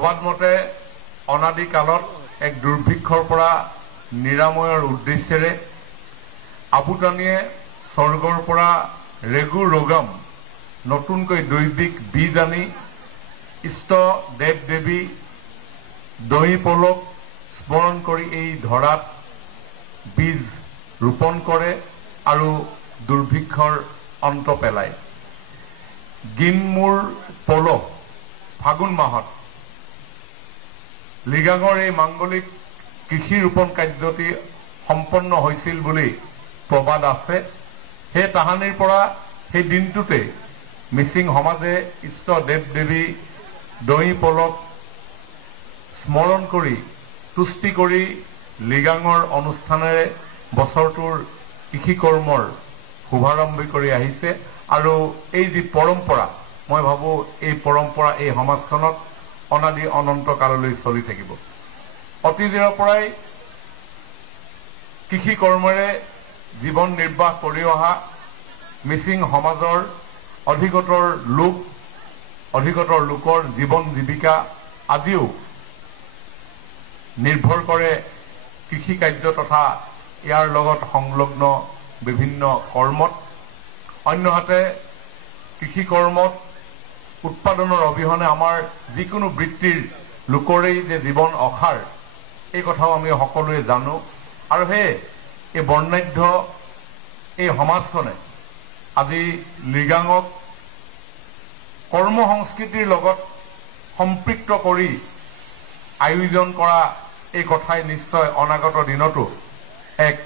প্ৰবাদ মতে অনাদি কালত এক দুৰ্ভিক্ষৰ পৰা নিৰাময়ৰ উদ্দেশ্যেৰে আবুটানীয়ে স্বৰ্গৰ পৰা ৰেগু ৰোগাম নতুনকৈ দৈবিক বীজ আনি ইষ্ট দেৱ দেৱী দহি পলক স্মৰণ কৰি এই ধৰাত বীজ ৰোপণ কৰে আৰু দুৰ্ভিক্ষৰ অন্ত পেলায়। গিনমূৰ পলহ ফাগুন মাহত লিগাঙৰ এই মাংগলিক কৃষি ৰোপণ কাৰ্যটি সম্পন্ন হৈছিল বুলি প্ৰবাদ আছে। সেই তাহানিৰ পৰা সেই দিনটোতে মিচিং সমাজে ইষ্ট দেৱ দেৱী দহি পলক স্মৰণ কৰি তুষ্টি কৰি লিগাঙৰ অনুষ্ঠানেৰে বছৰটোৰ কৃষি কৰ্মৰ শুভাৰম্ভ কৰি আহিছে। আৰু এই যি পৰম্পৰা, মই ভাবো এই পৰম্পৰা এই সমাজখনত অনাদি অনন্ত কাললৈ চলি থাকিব। অতীজৰ পৰাই কৃষি কৰ্মেৰে জীৱন নিৰ্বাহ কৰি অহা মিচিং সমাজৰ অধিকতৰ লোকৰ জীৱন জীৱিকা আজিও নিৰ্ভৰ কৰে কৃষি কাৰ্য তথা ইয়াৰ লগত সংলগ্ন বিভিন্ন কৰ্মত। অন্যহাতে কৃষি কৰ্মত উৎপাদনৰ অবিহনে আমাৰ যিকোনো বৃত্তিৰ লোকৰেই যে জীৱন অসাৰ, এই কথাও আমি সকলোৱে জানো। আৰু সেয়ে এই বৰ্ণাঢ্য এই সমাজখনে আজি লিগাঙক কৰ্ম সংস্কৃতিৰ লগত সম্পৃক্ত কৰি আয়োজন কৰা এই কথাই নিশ্চয় অনাগত দিনতো এক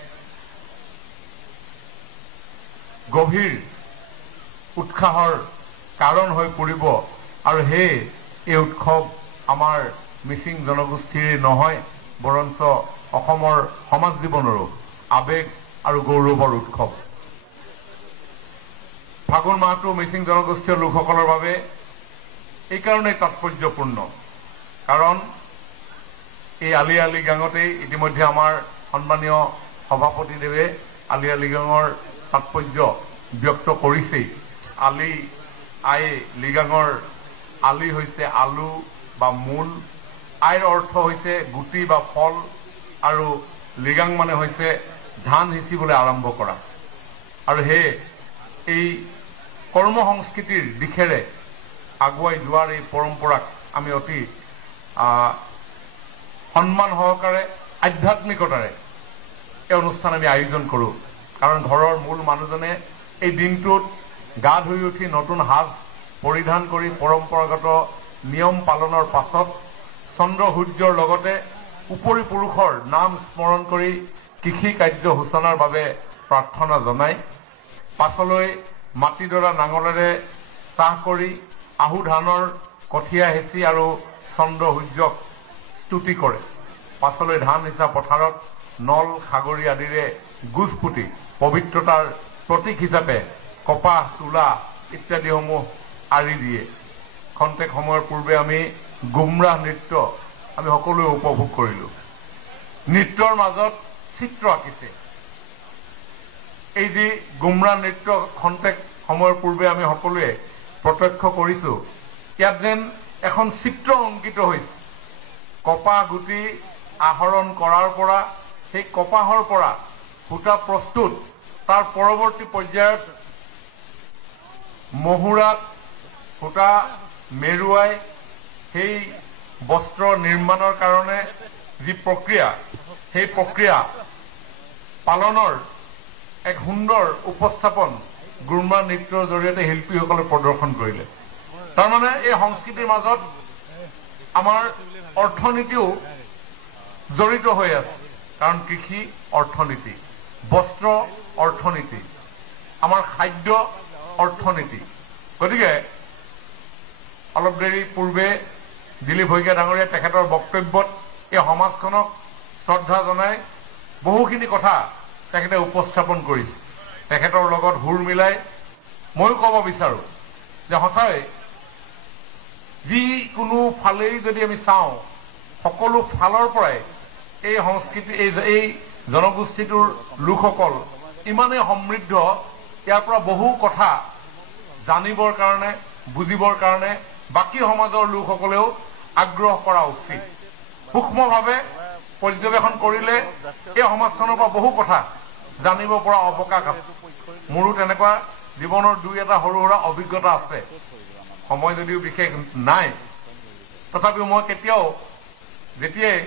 গভীৰ উৎসাহৰ কাৰণ হৈ পৰিব। আৰু সেয়ে এই উৎসৱ আমাৰ মিচিং জনগোষ্ঠীৰে নহয়, বৰঞ্চ অসমৰ সমাজ জীৱনৰো আবেগ আৰু গৌৰৱৰ উৎসৱ। ফাগুন মাহটো মিচিং জনগোষ্ঠীয় লোকসকলৰ বাবে এইকাৰণেই তাৎপৰ্যপূৰ্ণ, কাৰণ এই আলি আই লৃগাঙতেই ইতিমধ্যে আমাৰ সন্মানীয় সভাপতিদেৱে আলি আই লৃগাঙৰ তাৎপৰ্য ব্যক্ত কৰিছেই। আলি আই লৃগাঙৰ আলি হৈছে আলু বা মূল, আইৰ অৰ্থ হৈছে গুটি বা ফল, আৰু লৃগাং মানে হৈছে ধান সিঁচিবলৈ আৰম্ভ কৰা। আৰু সেয়ে এই কৰ্ম সংস্কৃতিৰ দিশেৰে আগুৱাই যোৱাৰ এই পৰম্পৰাক আমি অতি সন্মান সহকাৰে আধ্যাত্মিকতাৰে এই অনুষ্ঠান আমি আয়োজন কৰোঁ। কাৰণ ঘৰৰ মূল মানুহজনে এই দিনটোত গা ধুই উঠি নতুন সাজ পৰিধান কৰি পৰম্পৰাগত নিয়ম পালনৰ পাছত চন্দ্ৰ সূৰ্যৰ লগতে উপৰি পুৰুষৰ নাম স্মৰণ কৰি কৃষি কাৰ্য সূচনাৰ বাবে প্ৰাৰ্থনা জনায়। পাছলৈ মাটিডৰা নাঙলেৰে চাহ কৰি আহু ধানৰ কঠীয়া হেঁচি আৰু চন্দ্ৰ সূৰ্যক স্তুতি কৰে। পাছলৈ ধান সিঁচা পথাৰত নল সাগৰী আদিৰে গোজ পুতি পবিত্ৰতাৰ প্ৰতীক হিচাপে কপাহ তোলা ইত্যাদিসমূহ আঁৰি দিয়ে। খন্তেক সময়ৰ পূৰ্বে আমি গুমৰাহ নৃত্য আমি সকলোৱে উপভোগ কৰিলোঁ। নৃত্যৰ মাজত চিত্ৰ আঁকিছে। এই যি গুমৰাহ নৃত্য খন্তেক সময়ৰ পূৰ্বে আমি সকলোৱে প্ৰত্যক্ষ কৰিছোঁ, ইয়াত যেন এখন চিত্ৰ অংকিত হৈছে। কপাহ গুটি আহৰণ কৰাৰ পৰা, সেই কপাহৰ পৰা সূতা প্ৰস্তুত, তাৰ পৰৱৰ্তী পৰ্যায়ত মহুৰাত সূতা মেৰুৱাই সেই বস্ত্ৰ নিৰ্মাণৰ কাৰণে যি প্ৰক্ৰিয়া, সেই প্ৰক্ৰিয়া পালনৰ এক সুন্দৰ উপস্থাপন গুমৰাহ নৃত্যৰ জৰিয়তে শিল্পীসকলে প্ৰদৰ্শন কৰিলে। তাৰমানে এই সংস্কৃতিৰ মাজত আমাৰ অৰ্থনীতিও জড়িত হৈ আছে। কাৰণ কৃষি অৰ্থনীতি, বস্ত্ৰ অৰ্থনীতি, আমাৰ খাদ্য অৰ্থনীতি। গতিকে অলপ দেৰি পূৰ্বে দিলীপ শইকীয়া ডাঙৰীয়া তেখেতৰ বক্তব্যত এই সমাজখনক শ্ৰদ্ধা জনাই বহুখিনি কথা তেখেতে উপস্থাপন কৰিছে। তেখেতৰ লগত সুৰ মিলাই ময়ো ক'ব বিচাৰোঁ যে সঁচাই যিকোনো ফালেই যদি আমি চাওঁ, সকলো ফালৰ পৰাই এই সংস্কৃতি এই জনগোষ্ঠীটোৰ লোকসকল ইমানেই সমৃদ্ধ, ইয়াৰ পৰা বহু কথা জানিবৰ কাৰণে, বুজিবৰ কাৰণে বাকী সমাজৰ লোকসকলেও আগ্ৰহ কৰা উচিত সূক্ষ্মভাৱে পৰ্যবেক্ষণ কৰিলে এই সমাজখনৰ পৰা বহু কথা জানিব পৰা অৱকাশ আছে মোৰো তেনেকুৱা জীৱনৰ দুই এটা সৰু সুৰা অভিজ্ঞতা আছে সময় যদিও বিশেষ নাই তথাপিও মই কেতিয়াও যেতিয়াই